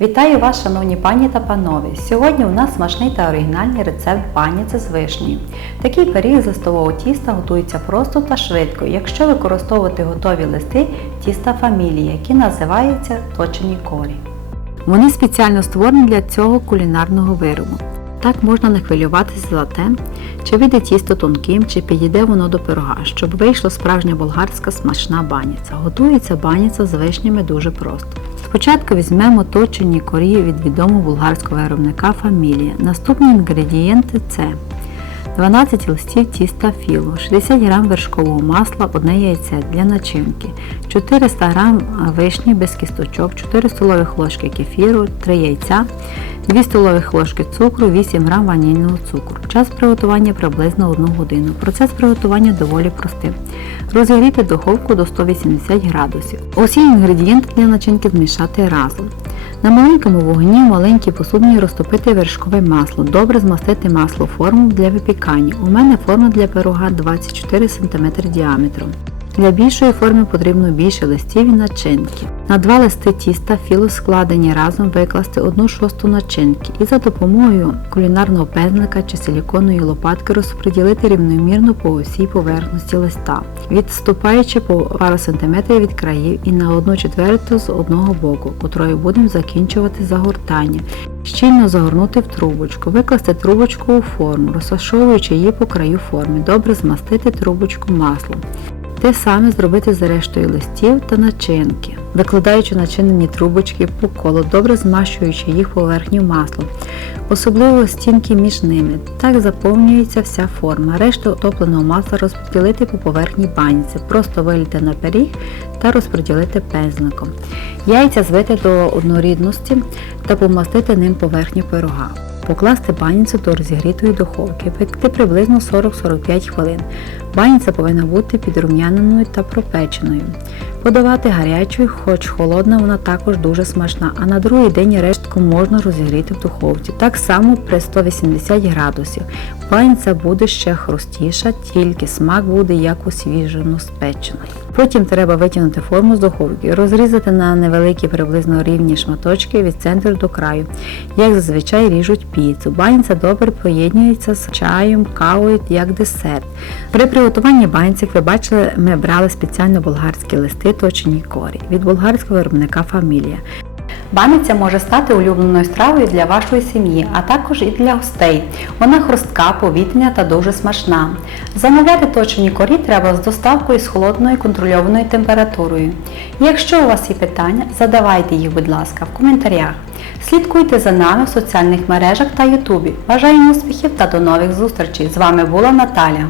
Вітаю вас, шановні пані та панове! Сьогодні у нас смачний та оригінальний рецепт баніці з вишнею. Такий пиріг з листового тіста готується просто та швидко, якщо використовувати готові листи тіста фамілії, які називаються точені корі. Вони спеціально створені для цього кулінарного виробу. Так можна не хвилюватися за те, чи вийде тісто тонким, чи підійде воно до пирога, щоб вийшла справжня болгарська смачна баніця. Готується баніця з вишнями дуже просто. Спочатку візьмемо точені корі від відомого булгарського виробника Фамілія. Наступні інгредієнти це 12 листів тіста філо, 60 г вершкового масла, 1 яйце для начинки, 400 г вишні без кісточок, 4 столові ложки кефіру, 3 яйця, 2 столових ложки цукру, 8 г ванільного цукру. Час приготування приблизно 1 годину. Процес приготування доволі простий. Розігріти духовку до 180 градусів. Усі інгредієнти для начинки змішати разом. На маленькому вогні в маленькій посудині розтопити вершкове масло. Добре змастити масло форму для випікання. У мене форма для пирога 24 см діаметром. Для більшої форми потрібно більше листів і начинки. На два листи тіста філо складені разом викласти 1 шосту начинки і за допомогою кулінарного пензлика чи силіконової лопатки розподілити рівномірно по усій поверхності листа, відступаючи по пару сантиметрів від країв і на 1 четверту з одного боку, котрою будемо закінчувати загортання. Щільно загорнути в трубочку, викласти трубочку у форму, розташовуючи її по краю форми, добре змастити трубочку маслом. Те саме зробити з рештою листів та начинки, викладаючи начинені трубочки по колу, добре змащуючи їх поверхню маслом, особливо стінки між ними. Так заповнюється вся форма. Решту топленого масла розподілити по поверхні баніці, просто вилити на пиріг та розподілити пензликом. Яйця звити до однорідності та помастити ним поверхню пирога. Покласти баніцю до розігрітої духовки, пекти приблизно 40-45 хвилин. Баніця повинна бути підрум'яненою та пропеченою. Подавати гарячою, хоч холодна, вона також дуже смачна, а на другий день рештку можна розігріти в духовці. Так само при 180 градусів. Баніця буде ще хрустіша, тільки смак буде як у спеченої. Потім треба витягнути форму з духовки, розрізати на невеликі приблизно рівні шматочки від центру до краю, як зазвичай ріжуть піцу. Баніця добре поєднується з чаєм, кавою як десерт. При приготуванні баніці, як ви бачили, ми брали спеціально болгарські листи точені корі від болгарського виробника Фамілія. Баниця може стати улюбленою стравою для вашої сім'ї, а також і для гостей. Вона хрустка, повітряна та дуже смачна. Замовляти точені корі треба з доставкою з холодною контрольованою температурою. Якщо у вас є питання, задавайте їх, будь ласка, в коментарях. Слідкуйте за нами в соціальних мережах та Ютубі. Бажаю успіхів та до нових зустрічей! З вами була Наталя.